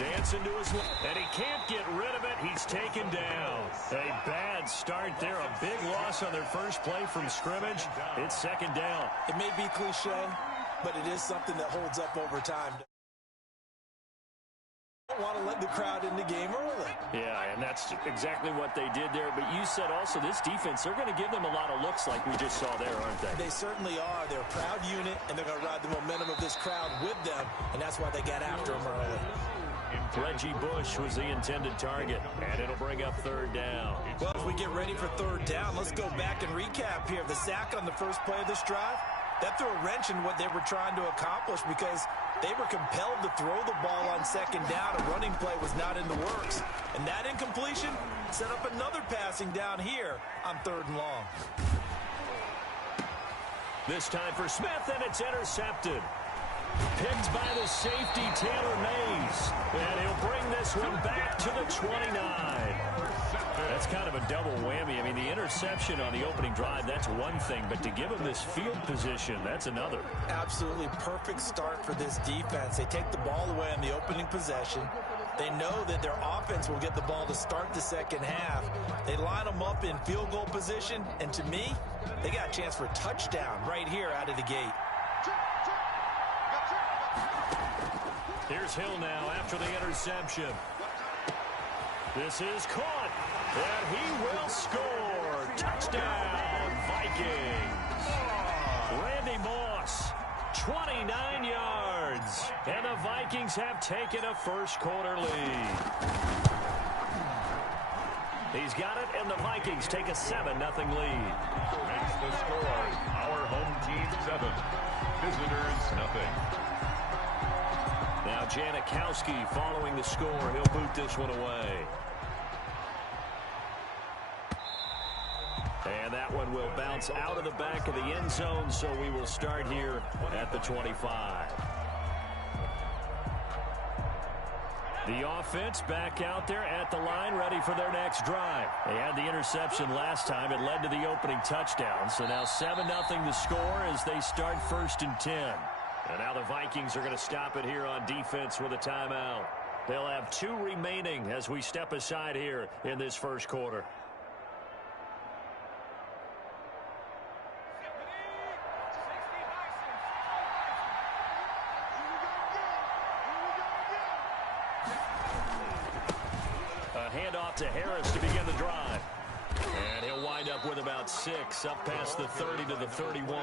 Dancing to his left, and he can't get rid of it. He's taken down. A bad start there. A big loss on their first play from scrimmage. It's second down. It may be cliche, but it is something that holds up over time. Don't want to let the crowd in the game early. Yeah, and that's exactly what they did there. But you said also this defense, they're going to give them a lot of looks like we just saw there, aren't they? They certainly are. They're a proud unit, and they're going to ride the momentum of this crowd with them, and that's why they got after them early. Reggie Bush was the intended target, and it'll bring up third down. Well, as we get ready for third down, let's go back and recap here. The sack on the first play of this drive, that threw a wrench in what they were trying to accomplish because they were compelled to throw the ball on second down. A running play was not in the works. And that incompletion set up another passing down here on third and long. This time for Smith, and it's intercepted. Picked by the safety, Taylor Mays. And he'll bring this one back to the 29. That's kind of a double whammy. I mean, the interception on the opening drive, that's one thing. But to give him this field position, that's another. Absolutely perfect start for this defense. They take the ball away on the opening possession. They know that their offense will get the ball to start the second half. They line them up in field goal position. And to me, they got a chance for a touchdown right here out of the gate. Here's Hill now after the interception. This is caught, and he will score. Touchdown, Vikings. Randy Moss, 29 yards, and the Vikings have taken a first quarter lead. He's got it, and the Vikings take a 7-0 lead. Makes the score. Our home team 7, visitors nothing. Now Janikowski following the score. He'll boot this one away. And that one will bounce out of the back of the end zone, so we will start here at the 25. The offense back out there at the line, ready for their next drive. They had the interception last time. It led to the opening touchdown. So now 7-0 the score as they start 1st and 10. And now the Vikings are going to stop it here on defense with a timeout. They'll have 2 remaining as we step aside here in this first quarter. A handoff to Harris to begin the drive. And he'll wind up with about 6, up past the 30 to the 31.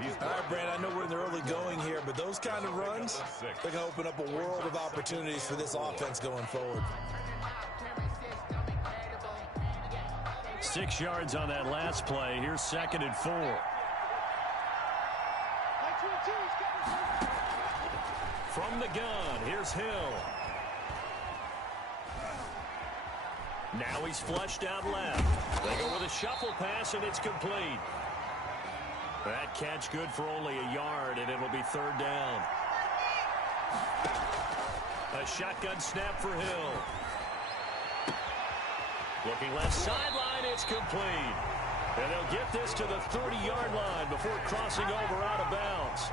All right, Brad, I know we're in the early going here, but those kind of runs, they're going to open up a world of opportunities for this offense going forward. 6 yards on that last play. Here's 2nd and 4. From the gun, here's Hill. Now he's flushed out left. They go with a shuffle pass, and it's complete. That catch good for only a yard, and it'll be 3rd down. A shotgun snap for Hill. Looking left sideline, it's complete. And they'll get this to the 30-yard line before crossing over out of bounds.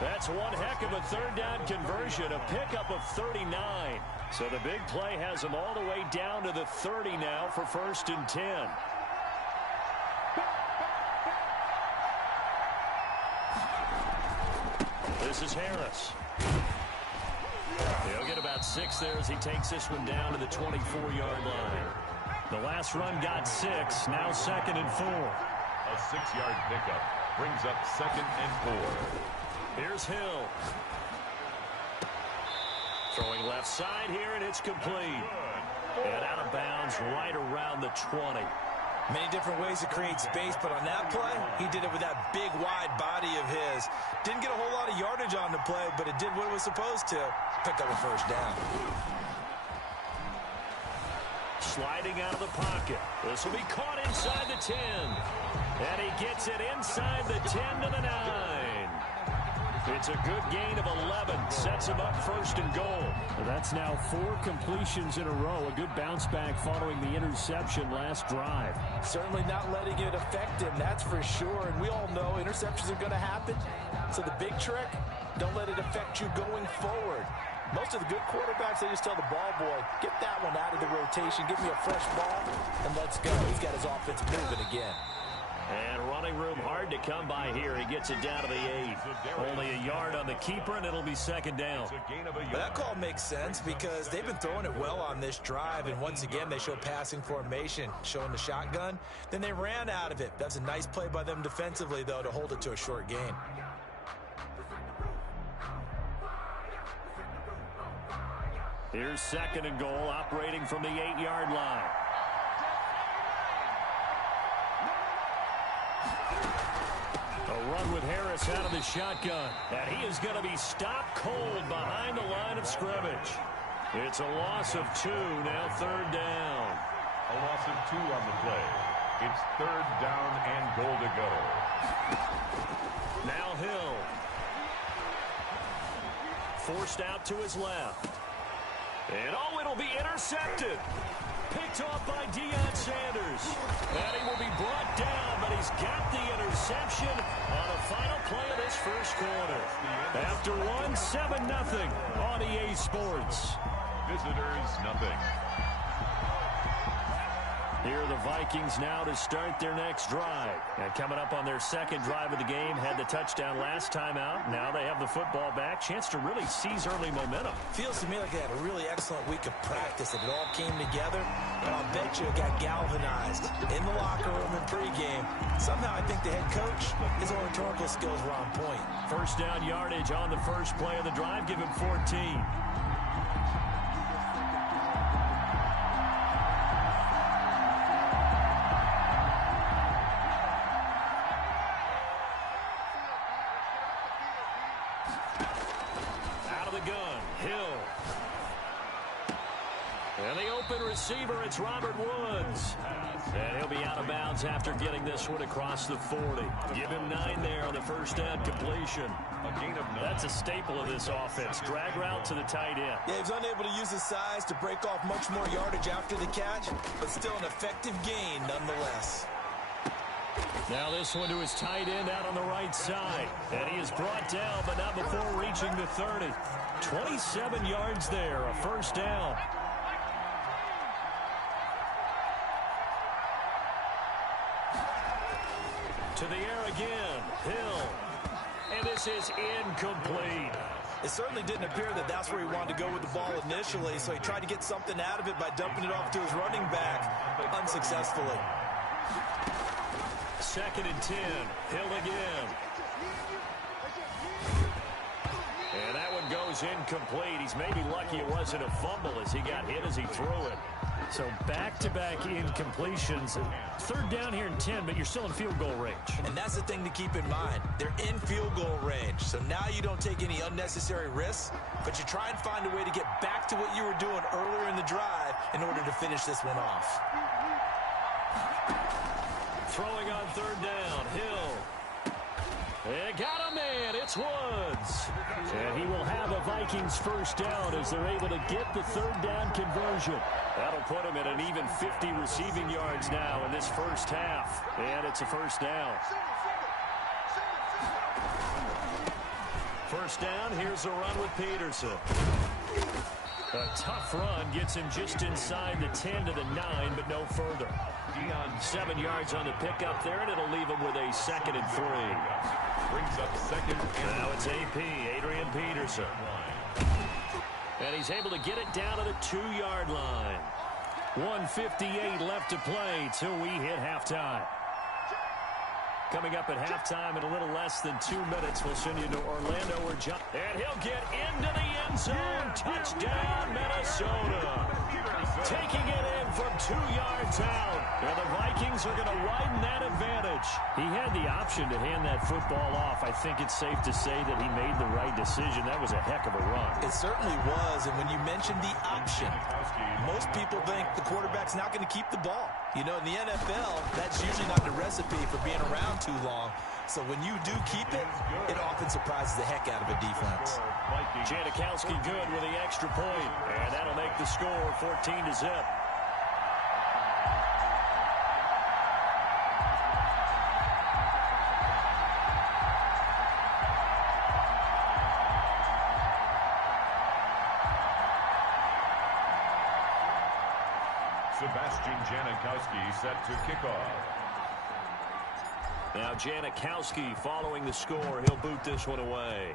That's one heck of a 3rd down conversion, a pickup of 39. So the big play has them all the way down to the 30 now for 1st and 10. This is Harris. He'll get about 6 there as he takes this one down to the 24-yard line. The last run got 6, now 2nd and 4. A 6-yard pickup brings up 2nd and 4. Here's Hill. Throwing left side here, and it's complete. And out of bounds right around the 20. Many different ways to create space, but on that play, he did it with that big, wide body of his. Didn't get a whole lot of yardage on the play, but it did what it was supposed to. Picked up a 1st down. Sliding out of the pocket. This will be caught inside the 10. And he gets it inside the 10 to the 9. It's a good gain of 11. Sets him up 1st and goal. That's now 4 completions in a row. A good bounce back following the interception last drive. Certainly not letting it affect him, that's for sure. And we all know interceptions are going to happen. So the big trick, don't let it affect you going forward. Most of the good quarterbacks, they just tell the ball boy, get that one out of the rotation, give me a fresh ball, and let's go. He's got his offense moving again. And running room hard to come by here. He gets it down to the 8. Only a yard on the keeper, and it'll be second down. But that call makes sense because they've been throwing it well on this drive, and once again, they show passing formation, showing the shotgun. Then they ran out of it. That's a nice play by them defensively, though, to hold it to a short gain. Here's second and goal, operating from the 8-yard line. A run with Harris out of the shotgun. And he is going to be stopped cold behind the line of scrimmage. It's a loss of 2, now third down. A loss of 2 on the play. It's third down and goal to go. Now Hill. Forced out to his left. And oh, it'll be intercepted. Picked off by Deion Sanders. And he will be brought down, but he's got the interception on the final play of this first quarter. After 7-0 on EA Sports. Visitors, nothing. Here are the Vikings now to start their next drive. And coming up on their second drive of the game, had the touchdown last time out. Now they have the football back. Chance to really seize early momentum. Feels to me like they had a really excellent week of practice. It all came together, and I'll bet you it got galvanized in the locker room in pregame. Somehow I think the head coach, his oratorical skills were on point. First down yardage on the first play of the drive. Give him 14. Receiver, it's Robert Woods. And he'll be out of bounds after getting this one across the 40. Give him 9 there on the first down completion. A gain of 9. That's a staple of this offense. Drag route to the tight end. Yeah, he was unable to use his size to break off much more yardage after the catch, but still an effective gain nonetheless. Now this one to his tight end out on the right side. And he is brought down, but not before reaching the 30. 27 yards there, a first down. To the air again, Hill. And this is incomplete. It certainly didn't appear that that's where he wanted to go with the ball initially, so he tried to get something out of it by dumping it off to his running back, unsuccessfully. Second and 10, Hill again. And that one goes incomplete. He's maybe lucky it wasn't a fumble as he got hit as he threw it. So back-to-back incompletions. Third down here in 10, but you're still in field goal range. And that's the thing to keep in mind. They're in field goal range. So now you don't take any unnecessary risks, but you try and find a way to get back to what you were doing earlier in the drive in order to finish this one off. Throwing on third down, Hill. And got a man, it's Woods. And he will have a Vikings first down as they're able to get the third down conversion. That'll put him at an even 50 receiving yards now in this first half. And it's a first down. First down, here's a run with Peterson. A tough run gets him just inside the 10 to the 9, but no further. 7 yards on the pickup there, and it'll leave him with a 2nd and 3. Brings up second. Now it's AP, Adrian Peterson. And he's able to get it down to the 2-yard line. 1:58 left to play till we hit halftime. Coming up at halftime in a little less than 2 minutes, we'll send you to Orlando or John. And he'll get into the end zone. Touchdown, Minnesota. Taking it in from 2 yards out. And the Vikings are going to widen that advantage. He had the option to hand that football off. I think it's safe to say that he made the right decision. That was a heck of a run. It certainly was. And when you mentioned the option, most people think the quarterback's not going to keep the ball. You know, in the NFL, that's usually not the recipe for being around too long. So when you do keep it, it often surprises the heck out of a defense. Janikowski good with the extra point, and that'll make the score 14-0. Sebastian Janikowski set to kick off. Now Janikowski following the score. He'll boot this one away.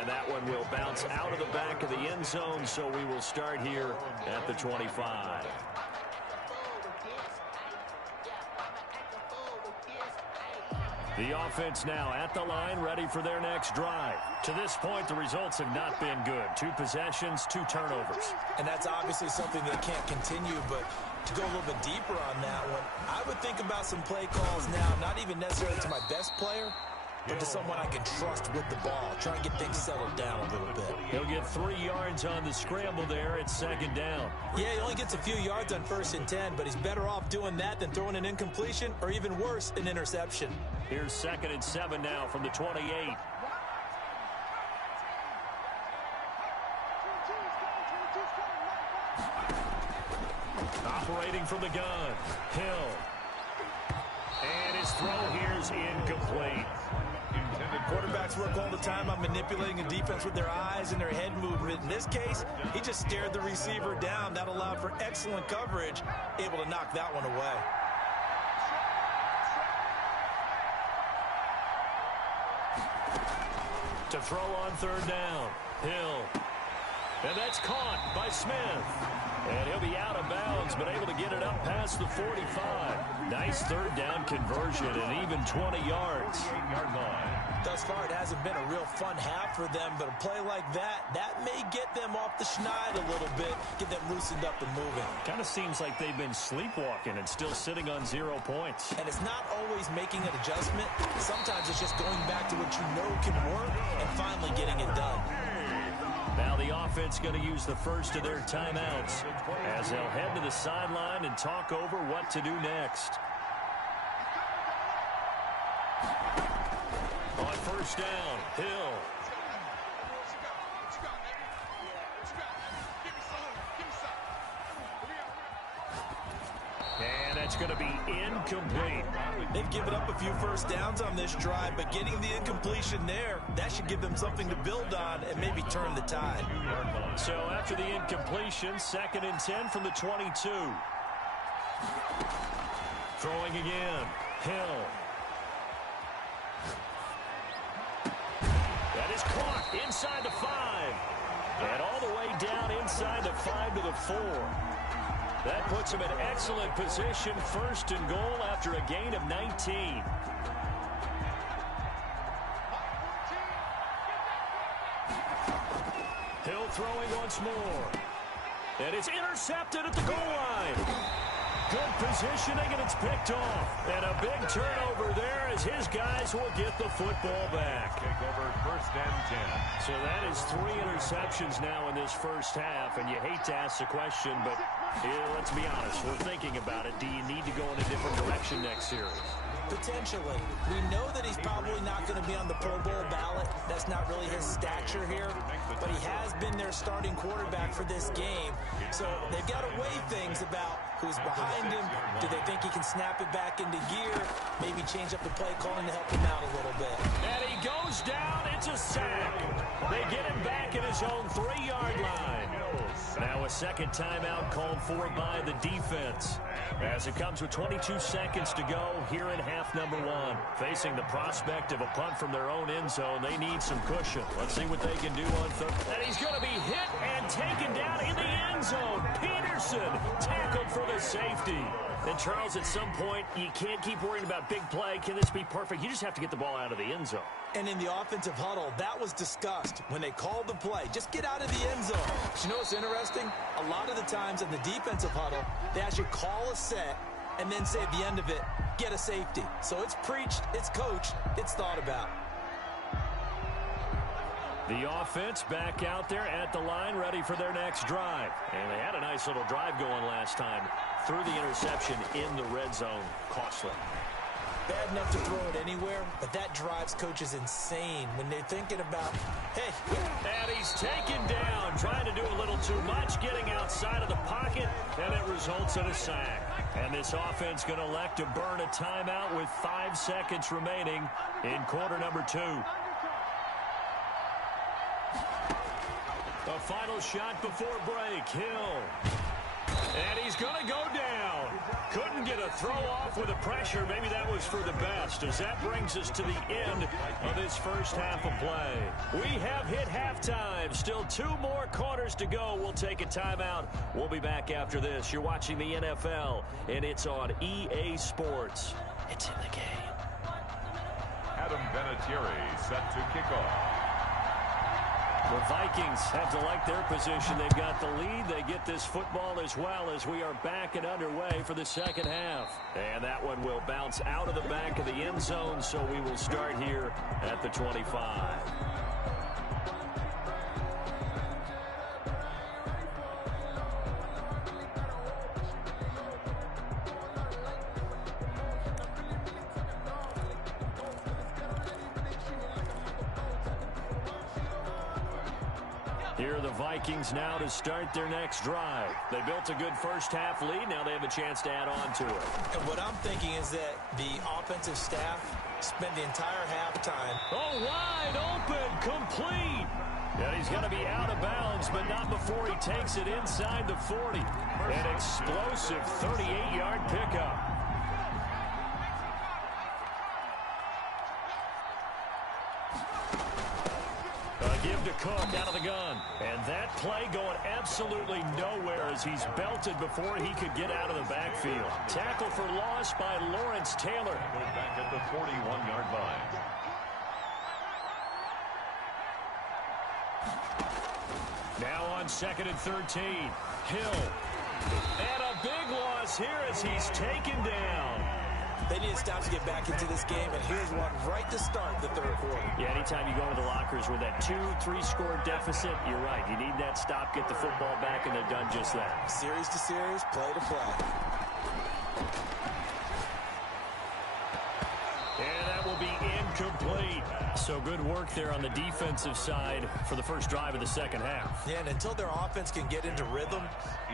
And that one will bounce out of the back of the end zone, so we will start here at the 25. The offense now at the line, ready for their next drive. To this point, the results have not been good. 2 possessions, 2 turnovers. And that's obviously something that can't continue, but to go a little bit deeper on that one, I would think about some play calls now, not even necessarily to my best player, but to someone I can trust with the ball, try and get things settled down a little bit. He'll get 3 yards on the scramble there. It's second down. Yeah, he only gets a few yards on 1st and 10, but he's better off doing that than throwing an incompletion or even worse, an interception. Here's 2nd and 7 now from the 28. Operating from the gun, Hill. And his throw here is incomplete. Quarterbacks work all the time on manipulating a defense with their eyes and their head movement. In this case, he just stared the receiver down. That allowed for excellent coverage, able to knock that one away. To throw on 3rd down, Hill. And that's caught by Smith. And he'll be out of bounds, but able to get it up past the 45. Nice 3rd down conversion and even 20 yards. Thus far, it hasn't been a real fun half for them, but a play like that may get them off the schneid a little bit, get them loosened up and moving. Kind of seems like they've been sleepwalking and still sitting on 0 points. And it's not always making an adjustment. Sometimes it's just going back to what you know can work and finally getting it done. Now the offense going to use the first of their timeouts as they'll head to the sideline and talk over what to do next. On 1st down, Hill. And that's going to be incomplete. They've given up a few 1st downs on this drive, but getting the incompletion there, that should give them something to build on and maybe turn the tide. So after the incompletion, 2nd and 10 from the 22. Throwing again, Hill. That is caught inside the 5. And all the way down inside the 5 to the 4. That puts him in excellent position, 1st and goal after a gain of 19. Hill throwing once more. And it's intercepted at the goal line. Good positioning, and it's picked off. And a big turnover there as his guys will get the football back. Take over 1st and 10. So that is 3 interceptions now in this 1st half, and you hate to ask the question, but let's be honest, we're thinking about it. Do you need to go in a different direction next series? Potentially. We know that he's probably not going to be on the Pro Bowl ballot. That's not really his stature here. But he has been their starting quarterback for this game. So they've got to weigh things about who's behind him. Do they think he can snap it back into gear? Maybe change up the play calling to help him out a little bit. And he goes down. It's a sack. They get him back at his own 3-yard line. Now a 2nd timeout called for by the defense. As it comes with 22 seconds to go here in half number 1. Facing the prospect of a punt from their own end zone, they need some cushion. Let's see what they can do on 3rd. And he's going to be hit and taken down in the end zone. Peterson tackled for the safety. And Charles, at some point, you can't keep worrying about big play. Can this be perfect? You just have to get the ball out of the end zone. And in the offensive huddle, that was discussed when they called the play. Just get out of the end zone. But you know what's interesting? A lot of the times in the defensive huddle, they actually call a set and then say at the end of it, get a safety. So it's preached, it's coached, it's thought about. The offense back out there at the line, ready for their next drive. And they had a nice little drive going last time. Threw the interception in the red zone. Costly. Bad enough to throw it anywhere, but that drives coaches insane when they're thinking about, hey. And he's taken down, trying to do a little too much, getting outside of the pocket, and it results in a sack. And this offense going to elect to burn a timeout with 5 seconds remaining in quarter number 2. A final shot before break. Hill. And he's going to go down. Couldn't get a throw off with the pressure. Maybe that was for the best, as that brings us to the end of this first half of play. We have hit halftime. Still 2 more quarters to go. We'll take a timeout. We'll be back after this. You're watching the NFL, and it's on EA Sports. It's in the game. Adam Vinatieri set to kick off. The Vikings have to like their position. They've got the lead. They get this football as well as we are back and underway for the second half. And that one will bounce out of the back of the end zone, so we will start here at the 25. Here are the Vikings now to start their next drive. They built a good first half lead. Now they have a chance to add on to it. And what I'm thinking is that the offensive staff spent the entire halftime. Oh, wide open, complete. And he's going to be out of bounds, but not before he takes it inside the 40. An explosive 38-yard pickup. Give to Cook out of the gun. And that play going absolutely nowhere as he's belted before he could get out of the backfield. Tackle for loss by Lawrence Taylor. Back at the 41-yard line. Now on 2nd and 13. Hill. And a big loss here as he's taken down. They need to stop to get back into this game, and here's one right to start the third quarter. Yeah, anytime you go into the lockers with that 2-3 score deficit, you're right. You need that stop, get the football back, and they've done just that. Series to series, play to play. And that will be incomplete. So good work there on the defensive side for the first drive of the second half. Yeah, and until their offense can get into rhythm,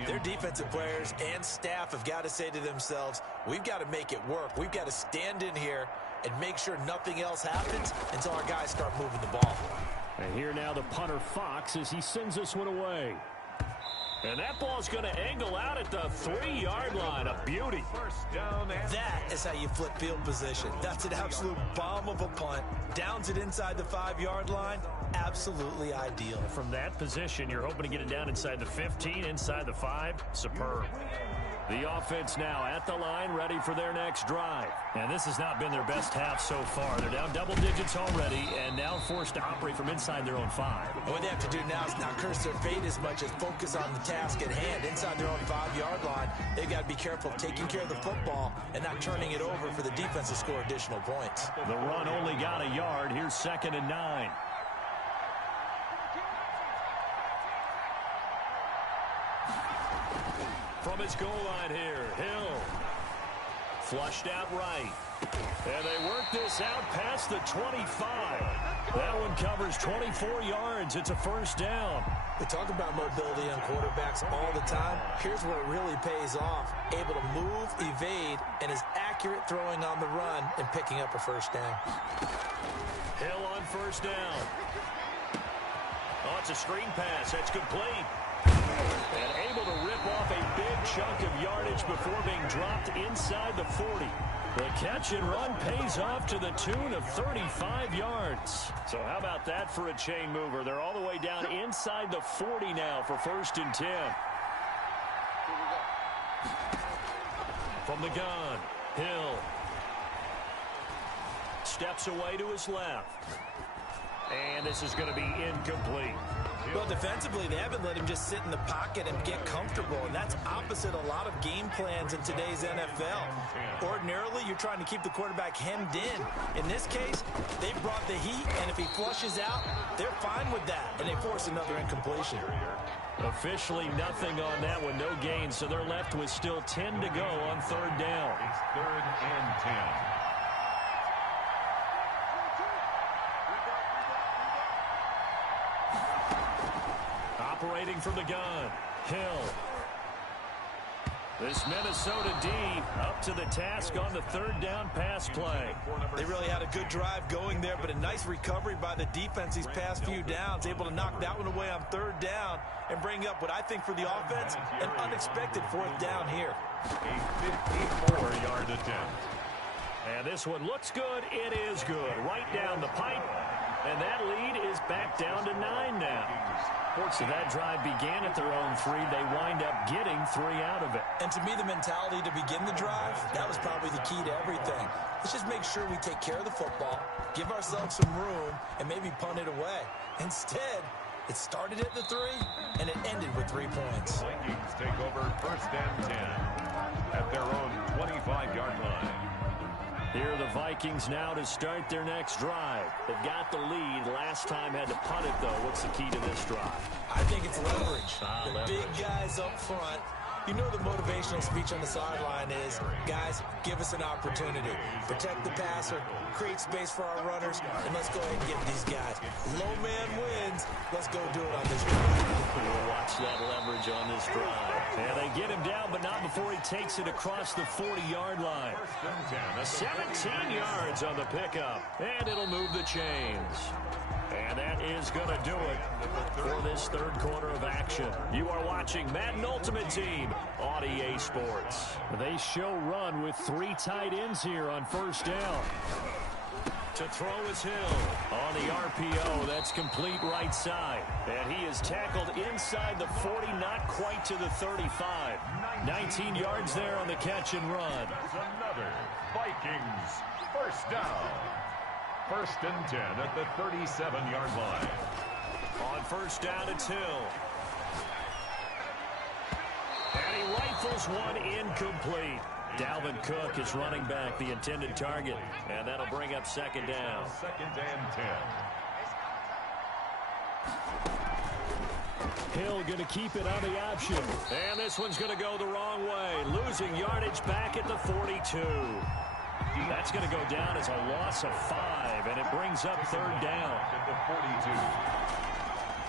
their defensive players and staff have got to say to themselves, we've got to make it work. We've got to stand in here and make sure nothing else happens until our guys start moving the ball. And here now the punter Fox as he sends this one away. And that ball's going to angle out at the 3-yard line. A beauty. First down. That is how you flip field position. That's an absolute bomb of a punt. Downs it inside the 5-yard line. Absolutely ideal. From that position, you're hoping to get it down inside the 15, inside the 5. Superb. The offense now at the line, ready for their next drive. And this has not been their best half so far. They're down double digits already and now forced to operate from inside their own 5. And what they have to do now is not curse their fate as much as focus on the task at hand. Inside their own 5-yard line, they've got to be careful of taking care of the football and not turning it over for the defense to score additional points. The run only got a yard. Here's 2nd and 9. From his goal line here, Hill. Flushed out right. And they work this out past the 25. That one covers 24 yards. It's a first down. We talk about mobility on quarterbacks all the time. Here's where it really pays off. Able to move, evade, and is accurate throwing on the run and picking up a first down. Hill on first down. Oh, it's a screen pass. That's complete. And able to rip off a big chunk of yardage before being dropped inside the 40. The catch and run pays off to the tune of 35 yards. So how about that for a chain mover? They're all the way down inside the 40 now for 1st and 10. From the gun, Hill. Steps away to his left. And this is going to be incomplete. Well, defensively, they haven't let him just sit in the pocket and get comfortable, and that's opposite a lot of game plans in today's NFL. Ordinarily, you're trying to keep the quarterback hemmed in. In this case, they brought the heat, and if he flushes out, they're fine with that, and they force another incompletion. Officially nothing on that one, no gain, so they're left with still 10 to go on 3rd down. It's 3rd and 10. Operating from the gun, Hill. This Minnesota D up to the task on the third down pass play. They really had a good drive going there, but a nice recovery by the defense these past few downs, able to knock that one away on third down and bring up what I think for the offense, an unexpected fourth down here. A 54-yard attempt. And this one looks good. It is good. Right down the pipe. And that lead is back down to 9 now. So that drive began at their own 3. They wind up getting 3 out of it. And to me, the mentality to begin the drive, that was probably the key to everything. Let's just make sure we take care of the football, give ourselves some room, and maybe punt it away. Instead, it started at the 3, and it ended with 3 points. Vikings take over first and 10 at their own 25-yard line. Here are the Vikings now to start their next drive. They've got the lead. Last time had to punt it, though. What's the key to this drive? I think it's leverage. The big guys up front. You know the motivational speech on the sideline is, guys, give us an opportunity. Protect the passer, create space for our runners, and let's go ahead and get these guys. Low man wins. Let's go do it on this drive. We'll watch that leverage on this drive. And they get him down, but not before he takes it across the 40-yard line. 17 yards on the pickup, and it'll move the chains. And that is going to do it for this third quarter of action. You are watching Madden Ultimate Team on EA Sports. They show run with 3 tight ends here on first down. To throw is Hill. On the RPO, that's complete right side. And he is tackled inside the 40, not quite to the 35. 19 yards there on the catch and run. That's another Vikings first down. First and 10 at the 37-yard line. On first down, it's Hill. And he rifles one incomplete. Dalvin Cook is running back, the intended target. And that'll bring up second down. Second and 10. Hill going to keep it on the option. And this one's going to go the wrong way. Losing yardage back at the 42. That's going to go down as a loss of 5, and it brings up third down. At the 42.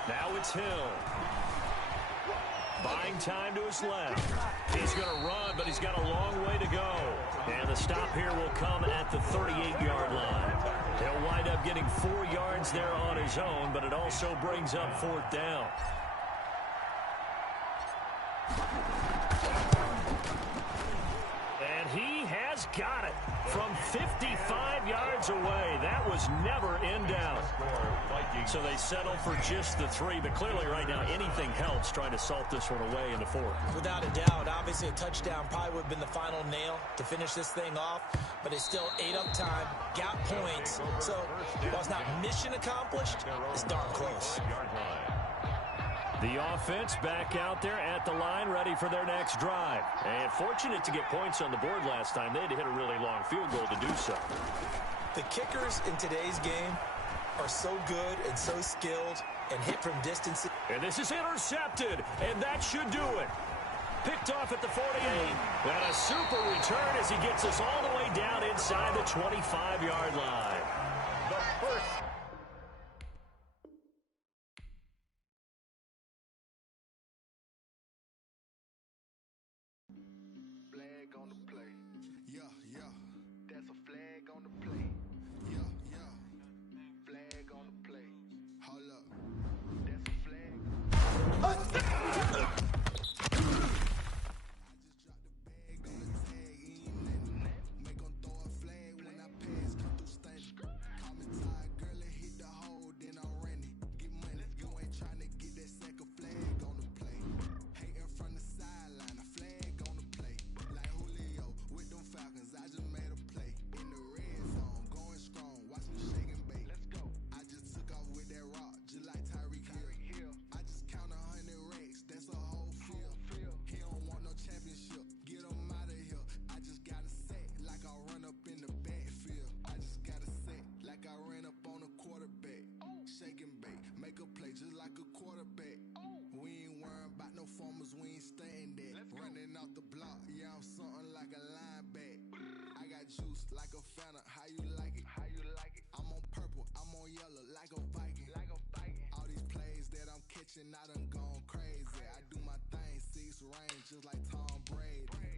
Now it's Hill. Buying time to his left. He's going to run, but he's got a long way to go. And the stop here will come at the 38-yard line. He'll wind up getting 4 yards there on his own, but it also brings up fourth down. And he has got it from 55 yards away. That was never in doubt. So they settle for just the 3, but clearly right now anything helps trying to salt this one away in the 4th. Without a doubt, obviously a touchdown probably would have been the final nail to finish this thing off, but they still ate up time, got points. So while it's not mission accomplished, it's darn close. The offense back out there at the line, ready for their next drive. And fortunate to get points on the board last time. They had to hit a really long field goal to do so. The kickers in today's game are so good and so skilled and hit from distance. And this is intercepted, and that should do it. Picked off at the 48. And a super return as he gets us all the way down inside the 25-yard line. The first. I done gone crazy. I do my thing, 6 range, just like Tom Brady.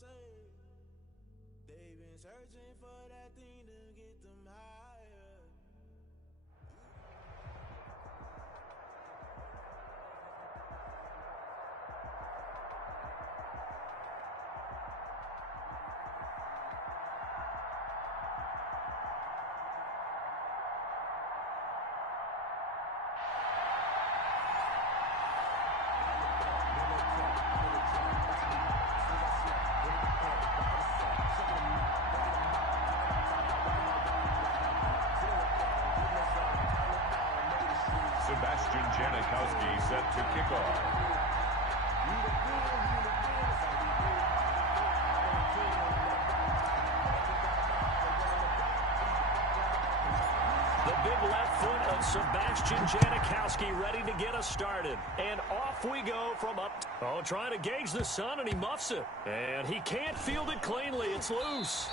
say they've been searching for that thing to get them higher. Sebastian Janikowski set to kick off. The big left foot of Sebastian Janikowski ready to get us started. And off we go from up. Oh, trying to gauge the sun, and he muffs it. And he can't field it cleanly. It's loose.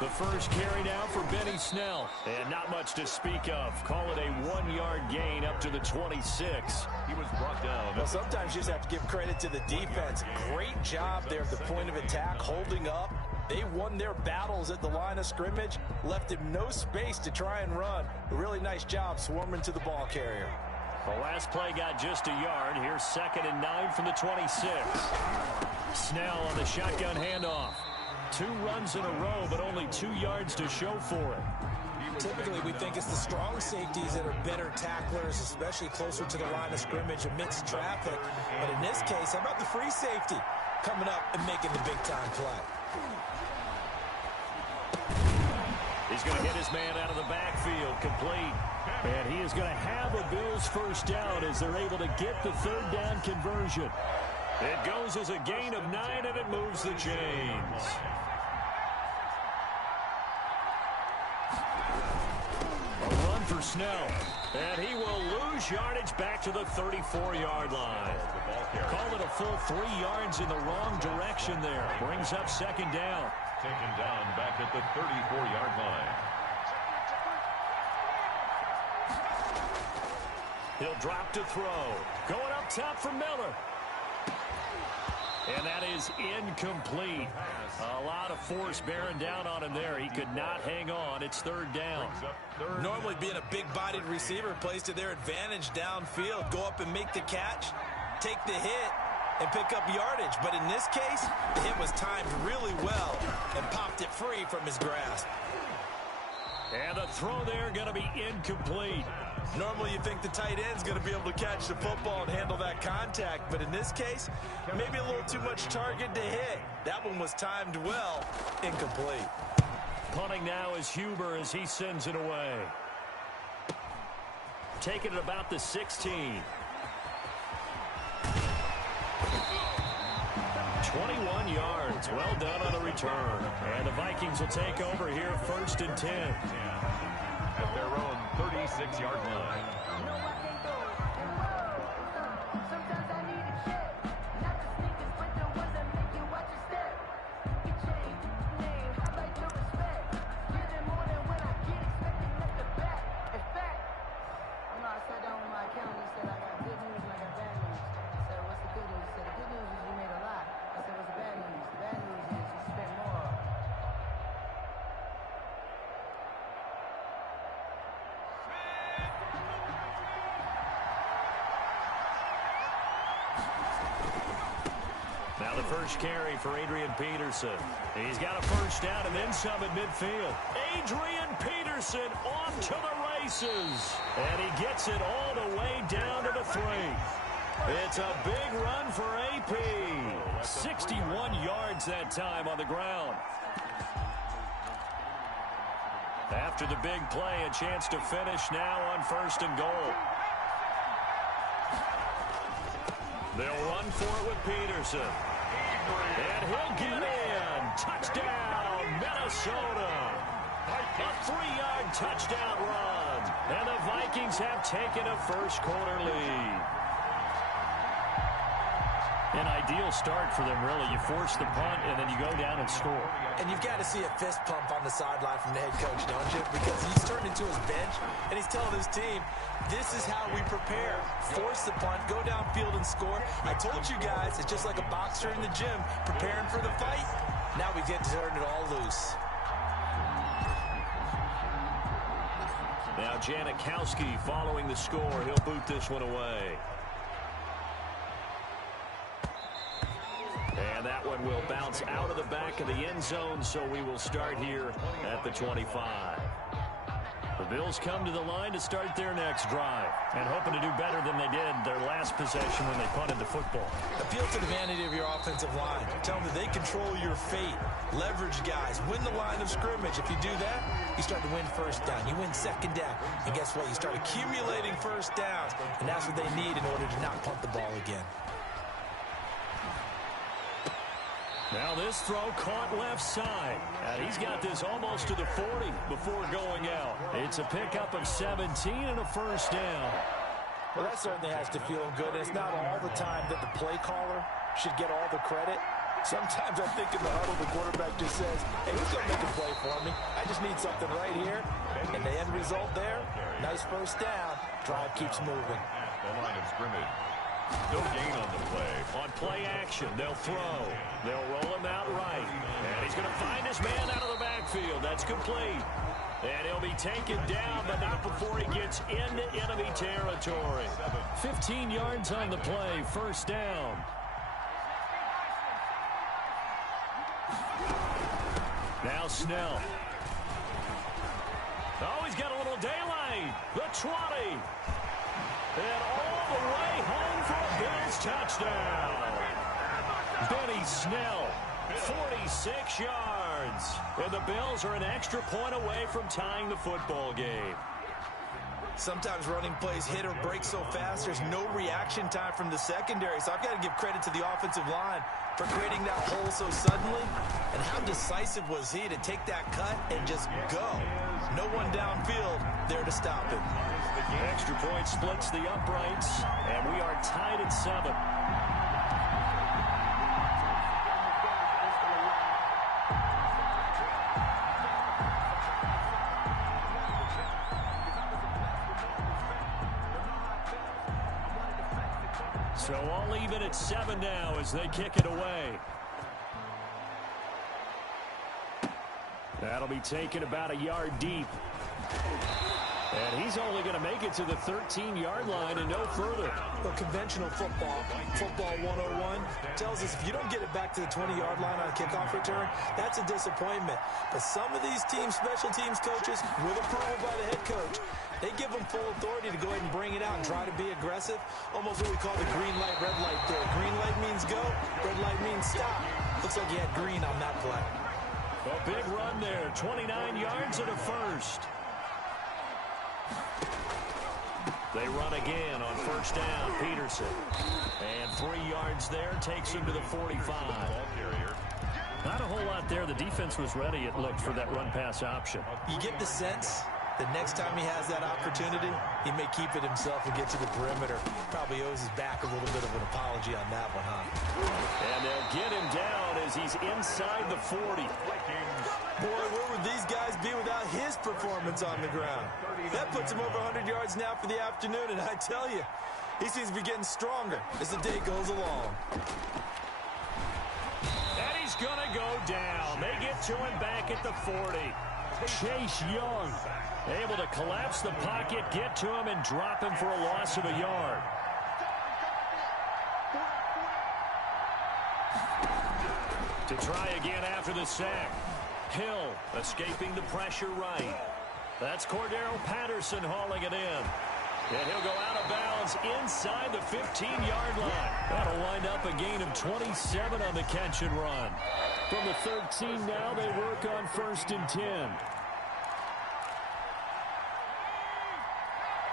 The first carry now for Benny Snell. And not much to speak of. Call it a 1-yard gain up to the 26. He was brought down. Well, sometimes you just have to give credit to the defense. Great job there at the point of attack, holding up. They won their battles at the line of scrimmage, left him no space to try and run. A really nice job swarming to the ball carrier. The last play got just a yard. Here's 2nd and 9 from the 26. Snell on the shotgun handoff. 2 runs in a row, but only 2 yards to show for it. Typically, we think it's the strong safeties that are better tacklers, especially closer to the line of scrimmage amidst traffic. But in this case, how about the free safety coming up and making the big-time play? He's going to hit his man out of the backfield, complete. And he is going to have a Bills first down as they're able to get the 3rd down conversion. It goes as a gain of 9, and it moves the chains. A run for Snell. And he will lose yardage back to the 34-yard line. Call it a full 3 yards in the wrong direction there. Brings up 2nd down. Taken down back at the 34-yard line. He'll drop to throw. Going up top for Miller. And that is incomplete. A lot of force bearing down on him there. He could not hang on. It's 3rd down. Normally being a big-bodied receiver plays to their advantage downfield. Go up and make the catch, take the hit, and pick up yardage. But in this case, the hit was timed really well and popped it free from his grasp. And the throw there going to be incomplete. Normally you think the tight end's going to be able to catch the football and handle that contact, but in this case, maybe a little too much target to hit. That one was timed well, incomplete. Punting now is Huber as he sends it away. Taking it about the 16. 21 yards. Well done on the return. And the Vikings will take over here 1st and 10. At their own 36-yard line. Now the first carry for Adrian Peterson. He's got a first down and then some at midfield. Adrian Peterson off to the races. And he gets it all the way down to the 3. It's a big run for AP. 61 yards that time on the ground. After the big play, a chance to finish now on 1st and goal. They'll run for it with Peterson. And he'll get in. Touchdown, Minnesota. A 3-yard touchdown run. And the Vikings have taken a first-quarter lead. An ideal start for them, really. You force the punt, and then you go down and score. And you've got to see a fist pump on the sideline from the head coach, don't you? Because he's turned into his bench, and he's telling his team, this is how we prepare. Force the punt, go downfield and score. I told you guys, it's just like a boxer in the gym preparing for the fight. Now we get to turn it all loose. Now Janikowski following the score. He'll boot this one away. And that one will bounce out of the back of the end zone, so we will start here at the 25. The Bills come to the line to start their next drive, and hoping to do better than they did their last possession when they punted the football. Appeal to the vanity of your offensive line. Tell them that they control your fate. Leverage guys. Win the line of scrimmage. If you do that, you start to win first down. You win second down. And guess what? You start accumulating first downs, and that's what they need in order to not punt the ball again. Now this throw caught left side. And he's got this almost to the 40 before going out. It's a pickup of 17 and a first down. Well, that certainly has to feel good. It's not all the time that the play caller should get all the credit. Sometimes I think in the huddle, the quarterback just says, hey, who's going to make a play for me? I just need something right here. And the end result there, nice first down. Drive keeps moving. The line of scrimmage. No gain on the play. On play action, they'll throw. They'll roll him out right. And he's going to find his man out of the backfield. That's complete. And he'll be taken down, but not before he gets into enemy territory. 15 yards on the play, first down. Now Snell. Oh, he's got a little daylight. The 20. And all the way home for a Bills touchdown. Benny Snell, 46 yards. And the Bills are an extra point away from tying the football game. Sometimes running plays hit or break so fast, there's no reaction time from the secondary. So I've got to give credit to the offensive line for creating that hole so suddenly. And how decisive was he to take that cut and just go? No one downfield there to stop him. Extra point splits the uprights, and we are tied at 7. So all even at 7 now as they kick it away. That'll be taken about a yard deep. And he's only going to make it to the 13-yard line and no further. Well, conventional football 101, tells us if you don't get it back to the 20-yard line on a kickoff return, that's a disappointment. But some of these teams, special teams coaches, with approval by the head coach, they give them full authority to go ahead and bring it out and try to be aggressive. Almost what we call the green light, red light there. Green light means go, red light means stop. Looks like he had green on that play. A big run there, 29 yards and a first. They run again on first down, Peterson. And 3 yards there, takes him to the 45. Not a whole lot there. The defense was ready, it looked, for that run-pass option. You get the sense that next time he has that opportunity, he may keep it himself and get to the perimeter. Probably owes his back a little bit of an apology on that one, huh? And they'll get him down as he's inside the 40. Boy, where would these guys be without his performance on the ground? That puts him over 100 yards now for the afternoon, and I tell you, he seems to be getting stronger as the day goes along. And he's going to go down. They get to him back at the 40. Chase Young able to collapse the pocket, get to him, and drop him for a loss of a yard. To try again after the sack. Hill escaping the pressure right. That's Cordero Patterson hauling it in. And he'll go out of bounds inside the 15-yard line. That'll wind up a gain of 27 on the catch and run. From the 13 now, they work on 1st and 10.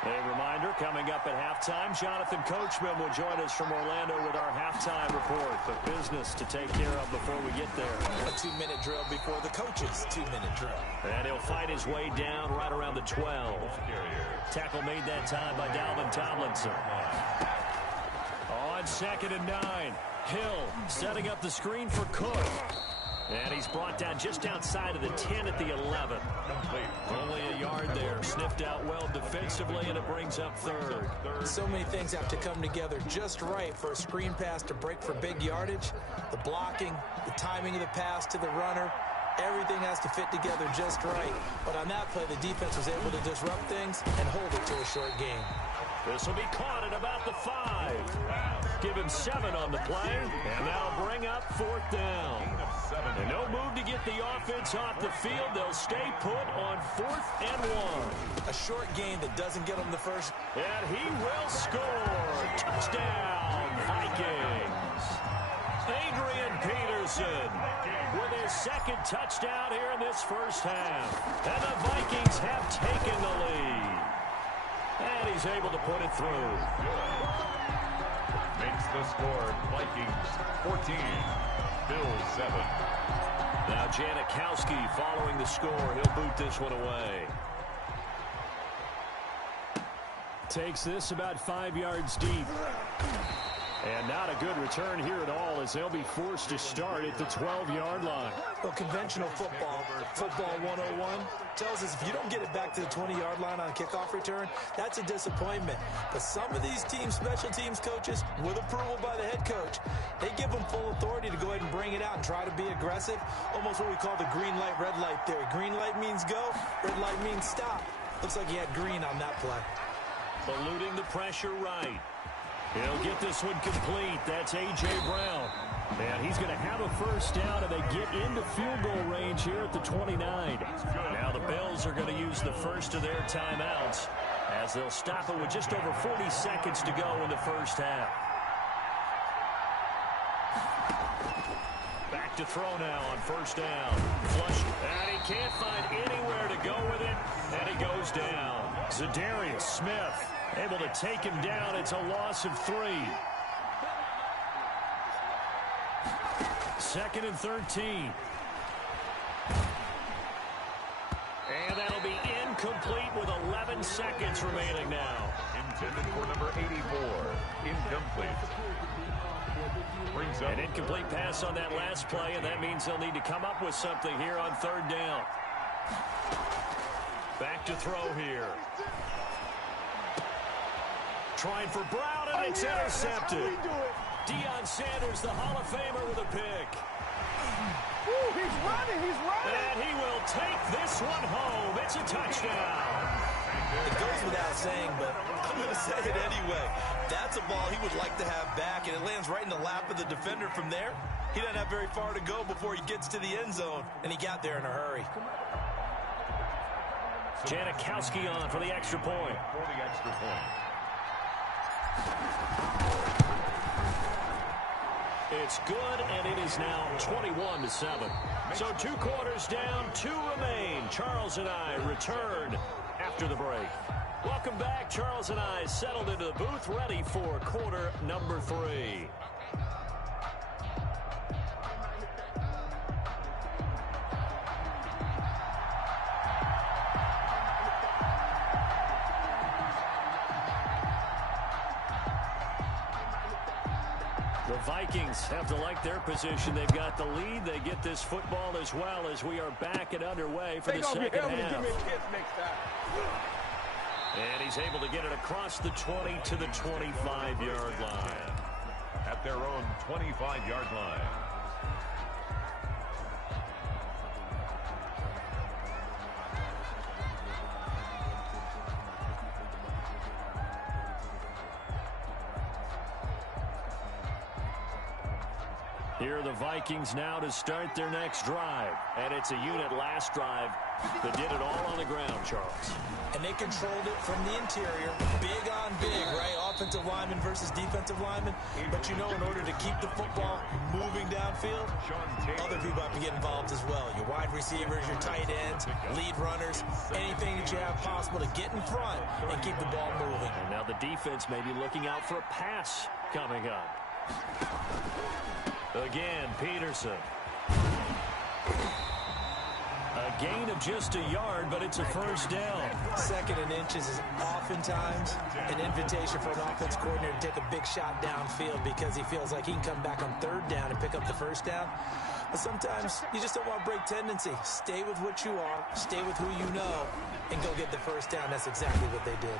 A reminder, coming up at halftime, Jonathan Coachman will join us from Orlando with our halftime report. But business to take care of before we get there. A 2-minute drill before the coach's 2-minute drill. And he'll fight his way down right around the 12. Tackle made that time by Dalvin Tomlinson. On 2nd and 9. Hill setting up the screen for Cook. And he's brought down just outside of the 10 at the 11. Only a yard there. Sniffed out well defensively, and it brings up 3rd. So many things have to come together just right for a screen pass to break for big yardage. The blocking, the timing of the pass to the runner, everything has to fit together just right. But on that play, the defense was able to disrupt things and hold it to a short game. This will be caught at about the 5. Give him 7 on the play, and that'll bring up 4th down. And no move to get the offense off the field. They'll stay put on 4th and 1. A short gain that doesn't get him the first. And he will score. Touchdown, Vikings. Adrian Peterson with his 2nd touchdown here in this first half. And the Vikings have taken the lead. And he's able to put it through. Makes the score Vikings 14, Bills 7. Now Janikowski following the score. He'll boot this one away. Takes this about 5 yards deep. And not a good return here at all as they'll be forced to start at the 12-yard line. Well, conventional football 101, tells us if you don't get it back to the 20-yard line on a kickoff return, that's a disappointment. But some of these teams, special teams coaches, with approval by the head coach, they give them full authority to go ahead and bring it out and try to be aggressive. Almost what we call the green light, red light theory. Green light means go, red light means stop. Looks like he had green on that play. Eluding the pressure right. He'll get this one complete. That's A.J. Brown. And he's going to have a first down, and they get into field goal range here at the 29. Now the Bills are going to use the first of their timeouts as they'll stop it with just over 40 seconds to go in the first half. Back to throw now on first down. Flush, and he can't find anywhere to go with it, and he goes down. Zadarius Smith able to take him down. It's a loss of 3. 2nd and 13. And that'll be incomplete with 11 seconds remaining now. Intended for number 84. Incomplete. Brings up An incomplete pass on that last play, and that means they'll need to come up with something here on 3rd down. Back to throw here. Trying for Brown, and it's intercepted. Deion Sanders, the Hall of Famer, with a pick. Ooh, he's running. And he will take this one home. It's a touchdown. It goes without saying, but I'm going to say it anyway. That's a ball he would like to have back, and it lands right in the lap of the defender from there. He doesn't have very far to go before he gets to the end zone, and he got there in a hurry. Janikowski on for the extra point. It's good, and it is now 21-7. So 2 quarters down, 2 remain. Charles and I return after the break. Welcome back. Charles and I settled into the booth, ready for quarter number 3. The Vikings have to like their position. They've got the lead. They get this football as well as we are back and underway for the second half. And he's able to get it across the 20 to the 25-yard line. At their own 25-yard line. Here are the Vikings now to start their next drive. And it's a unit last drive that did it all on the ground, Charles. and they controlled it from the interior. Big on big, right? Offensive lineman versus defensive lineman. But you know, in order to keep the football moving downfield, other people have to get involved as well. Your wide receivers, your tight ends, lead runners, anything that you have possible to get in front and keep the ball moving. And now the defense may be looking out for a pass coming up. Again, Peterson. A gain of just a yard, but it's a first down. 2nd and inches is oftentimes an invitation for an offense coordinator to take a big shot downfield because he feels like he can come back on 3rd down and pick up the first down. But sometimes you just don't want to break tendency. Stay with what you are, stay with who you know, and go get the first down. That's exactly what they did.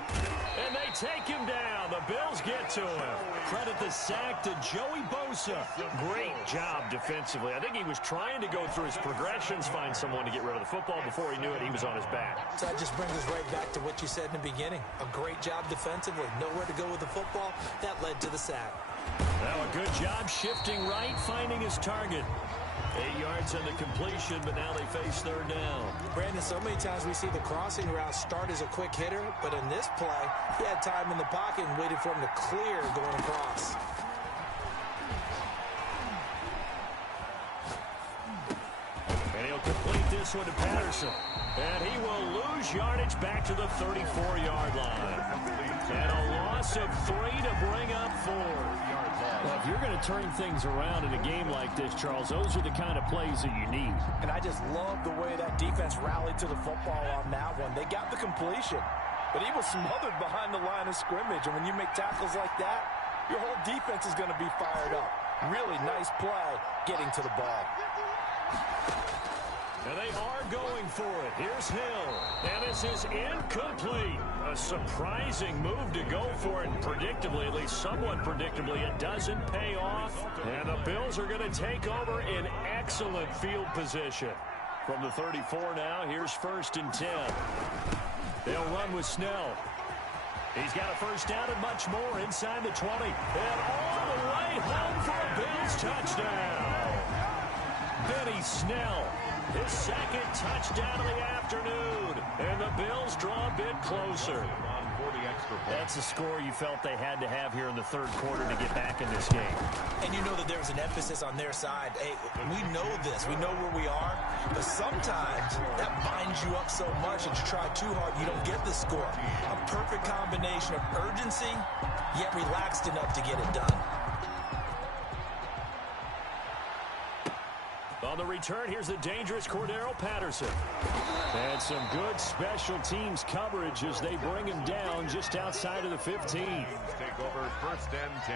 And they take him down. The Bills get to him. Credit the sack to Joey Bosa. Great job defensively. I think he was trying to go through his progressions, find someone to get rid of the football. Before he knew it, he was on his back. So that just brings us right back to what you said in the beginning. A great job defensively. Nowhere to go with the football. That led to the sack. Now a good job shifting right, finding his target. 8 yards on the completion, but now they face 3rd down. Brandon, so many times we see the crossing route start as a quick hitter, but in this play, he had time in the pocket and waited for him to clear going across. And he'll complete this one to Patterson. And he will lose yardage back to the 34-yard line. And a loss of 3 to bring up 4. Well, if you're going to turn things around in a game like this, Charles, those are the kind of plays that you need. And I just love the way that defense rallied to the football on that one. They got the completion, but he was smothered behind the line of scrimmage. And when you make tackles like that, your whole defense is going to be fired up. Really nice play getting to the ball. And they are going for it. Here's Hill. And this is incomplete. A surprising move to go for it. And predictably, at least somewhat predictably, it doesn't pay off. And the Bills are going to take over in excellent field position. From the 34 now, here's 1st and 10. They'll run with Snell. He's got a first down and much more inside the 20. And all the way home for a Bills touchdown. Benny Snell. His 2nd touchdown of the afternoon. And the Bills draw a bit closer. That's a score you felt they had to have here in the 3rd quarter to get back in this game. And you know that there's an emphasis on their side. Hey, we know this. We know where we are. But sometimes that binds you up so much that you try too hard, you don't get the score. A perfect combination of urgency, yet relaxed enough to get it done. On the return, here's the dangerous Cordero Patterson. And some good special teams coverage as they bring him down just outside of the 15. Take over 1st and 10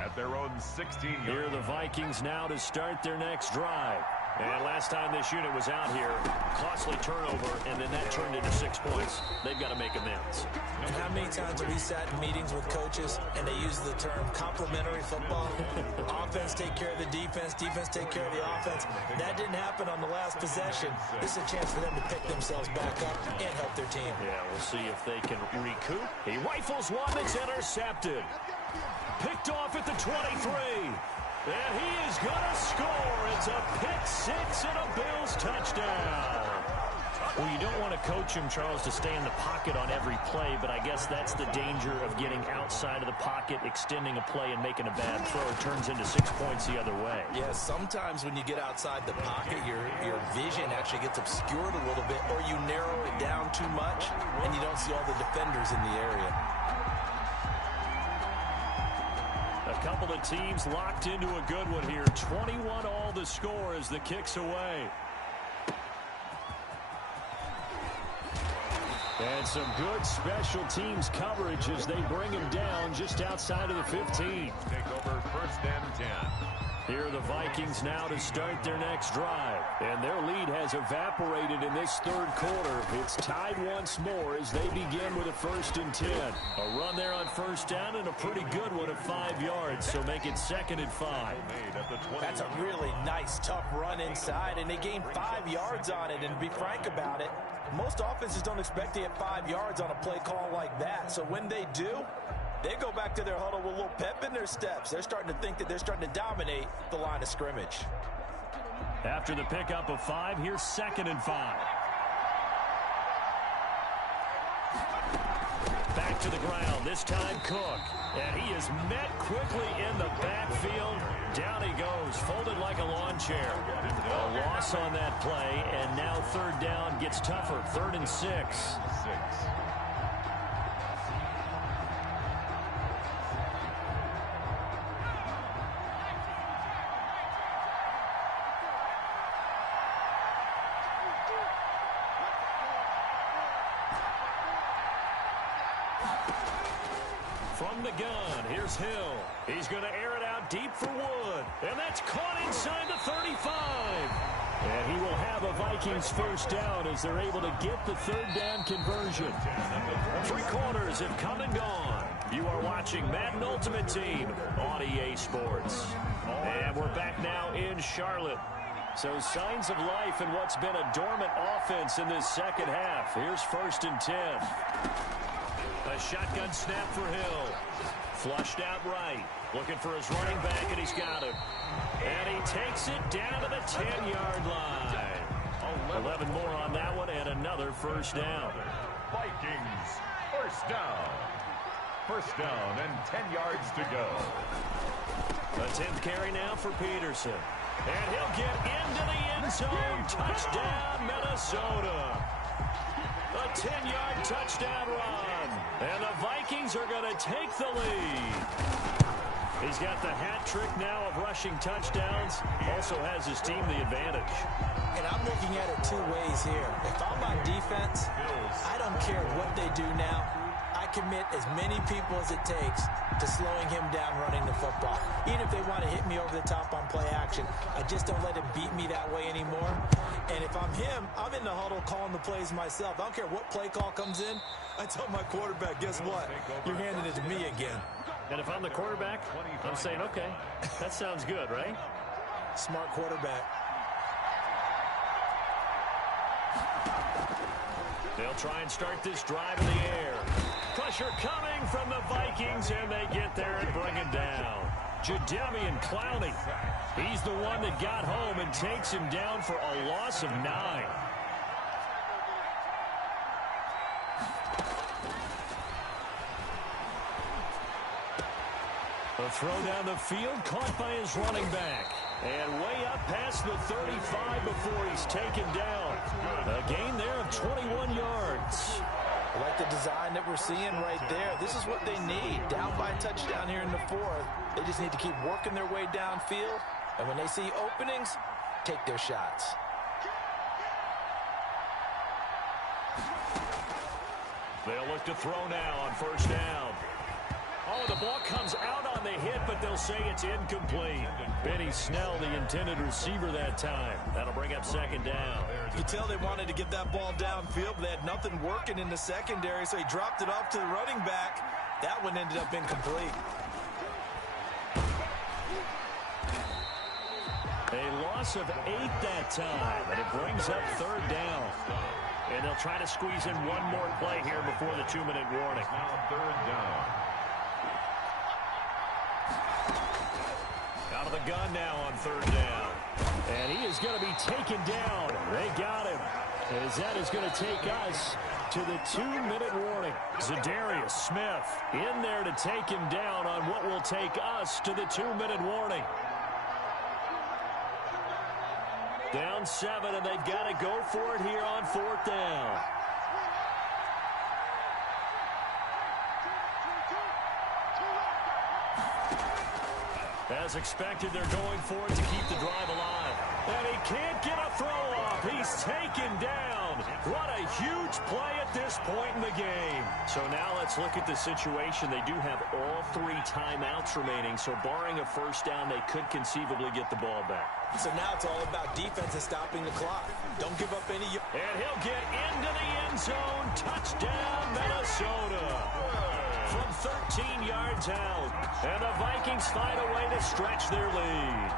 at their own 16. Here are the Vikings now to start their next drive. And last time this unit was out here, costly turnover, and then that turned into 6 points. They've got to make amends. And how many times have we sat in meetings with coaches and they use the term complementary football? Offense take care of the defense, defense take care of the offense. That didn't happen on the last possession. This is a chance for them to pick themselves back up and help their team. Yeah, we'll see if they can recoup. He rifles one that's intercepted. Picked off at the 23. And he is going to score. It's a pick-6 and a Bills touchdown. Well, you don't want to coach him, Charles, to stay in the pocket on every play, but I guess that's the danger of getting outside of the pocket, extending a play, and making a bad throw. It turns into 6 points the other way. Yeah, sometimes when you get outside the pocket, your vision actually gets obscured a little bit, or you narrow it down too much, and you don't see all the defenders in the area. A couple of teams locked into a good one here. 21 all the score as the kick's away. And some good special teams coverage as they bring him down just outside of the 15. Take over 1st and 10. Here are the Vikings now to start their next drive. And their lead has evaporated in this 3rd quarter. It's tied once more as they begin with a 1st and 10. A run there on 1st down and a pretty good one at 5 yards. So make it 2nd and 5. That's a really nice, tough run inside, and they gained 5 yards on it. And to be frank about it, most offenses don't expect to get 5 yards on a play call like that. So when they do, they go back to their huddle with a little pep in their steps. They're starting to think that they're starting to dominate the line of scrimmage. After the pickup of 5, here's 2nd and 5. back to the ground. This time Cook. And he is met quickly in the backfield. Down he goes, folded like a lawn chair. A loss on that play, and now third down gets tougher. 3rd and 6. From the gun, here's Hill. He's going to air it out deep for Wood. And that's caught inside the 35. And he will have a Vikings first down as they're able to get the third down conversion. 3 quarters have come and gone. You are watching Madden Ultimate Team on EA Sports. And we're back now in Charlotte. So signs of life in what's been a dormant offense in this second half. Here's 1st and 10. A shotgun snap for Hill. Flushed out right. Looking for his running back, and he's got him. And he takes it down to the 10-yard line. 11 more on that one, and another first down. Vikings, first down. First down and 10 yards to go. A 10th carry now for Peterson. And he'll get into the end zone. Touchdown, Minnesota. A 10-yard touchdown run. And the Vikings are going to take the lead. He's got the hat trick now of rushing touchdowns. Also has his team the advantage. And I'm looking at it 2 ways here. If I'm on defense, I don't care what they do now. I commit as many people as it takes to slowing him down running the football. Even if they want to hit me over the top on play action, I just don't let him beat me that way anymore. And if I'm him, I'm in the huddle calling the plays myself. I don't care what play call comes in. I tell my quarterback, guess what? You're handing it to me again. And if I'm the quarterback, I'm saying, okay, that sounds good, right? Smart quarterback. They'll try and start this drive in the air. Pressure coming from the Vikings, and they get there and bring it down. Jadeveon Clowney. He's the one that got home and takes him down for a loss of 9. A throw down the field, caught by his running back. And way up past the 35 before he's taken down. A gain there of 21 yards. I like the design that we're seeing right there. This is what they need. Down by a touchdown here in the 4th. They just need to keep working their way downfield. And when they see openings, take their shots. They'll look to throw now on first down. Oh, the ball comes out on the hit, but they'll say it's incomplete. Benny Snell, the intended receiver that time. That'll bring up second down. You can tell they wanted to get that ball downfield, but they had nothing working in the secondary, so he dropped it off to the running back. That one ended up incomplete. A loss of 8 that time, and it brings up third down. And they'll try to squeeze in one more play here before the 2-minute warning. Now third down. Out of the gun now on third down. And he is going to be taken down. They got him. As that is going to take us to the 2-minute warning. Zadarius Smith in there to take him down on what will take us to the 2-minute warning. Down 7, and they've got to go for it here on 4th down. As expected, they're going for it to keep the drive alive. And he can't get a throw off. He's taken down. What a huge play at this point in the game. So now let's look at the situation. They do have all 3 timeouts remaining. So barring a first down, they could conceivably get the ball back. So now it's all about defense and stopping the clock. Don't give up any. And he'll get into the end zone. Touchdown, Minnesota. From 13 yards out. And the Vikings find a way to stretch their lead.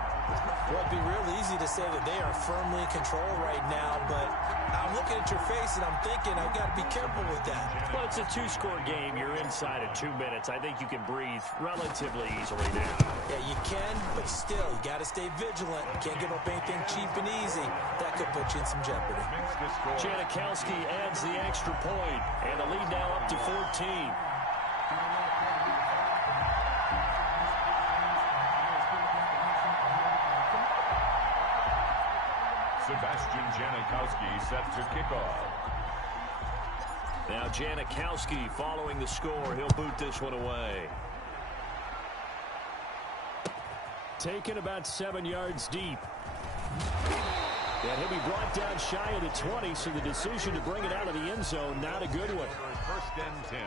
Well, it'd be real easy to say that they are firmly in control right now, but I'm looking at your face and I'm thinking I've got to be careful with that. Well, it's a 2-score game. You're inside of 2 minutes. I think you can breathe relatively easily now. Yeah, you can, but still, you got to stay vigilant. You can't give up anything cheap and easy. That could put you in some jeopardy. Janikowski adds the extra point, and the lead now up to 14. Sebastian Janikowski set to kick off. Now Janikowski following the score. He'll boot this one away. Taken about 7 yards deep. And he'll be brought down shy of the 20, so the decision to bring it out of the end zone, not a good one. First and 10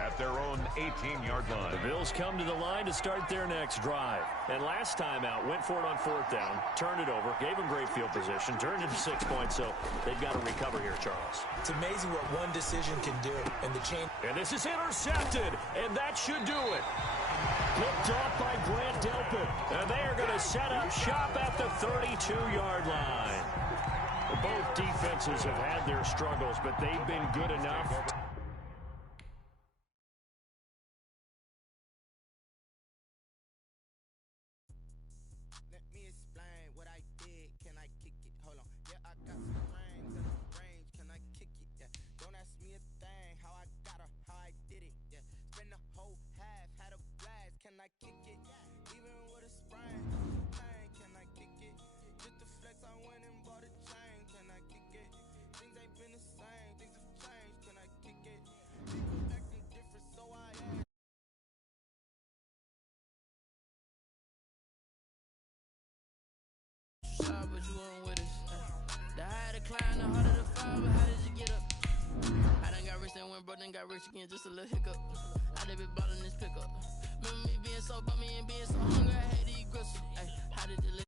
at their own 18-yard line. The Bills come to the line to start their next drive. And last time out, went for it on 4th down, turned it over, gave them great field position, turned it to 6 points, so they've got to recover here, Charles. It's amazing what one decision can do. And the chain. And this is intercepted, and that should do it. Picked off by Grant Delpit. And they are going to set up shop at the 32-yard line. Both defenses have had their struggles, but they've been good enough. Let me explain what I did. Can I kick it? Hold on. Yeah, I got some rings and some range. Can I kick it? Yeah. Don't ask me a thing. How I got her, how I did it. Yeah. Spend the whole half, had a blast. Can I kick it? Even with a sprain. Pain. Can I kick it? Just to flex, I went and bought a chain. Can I kick it? Things ain't been the same. Things have changed. Can I kick it? People acting different, so I am. But you weren't with us. The higher the climb, the harder the fall, but how did you get up? I done got rich and went broke, then got rich again, just a little hiccup. I done been ballin' this pickup. Remember me being so bummy and being so hungry, I had to eat groceries. How did you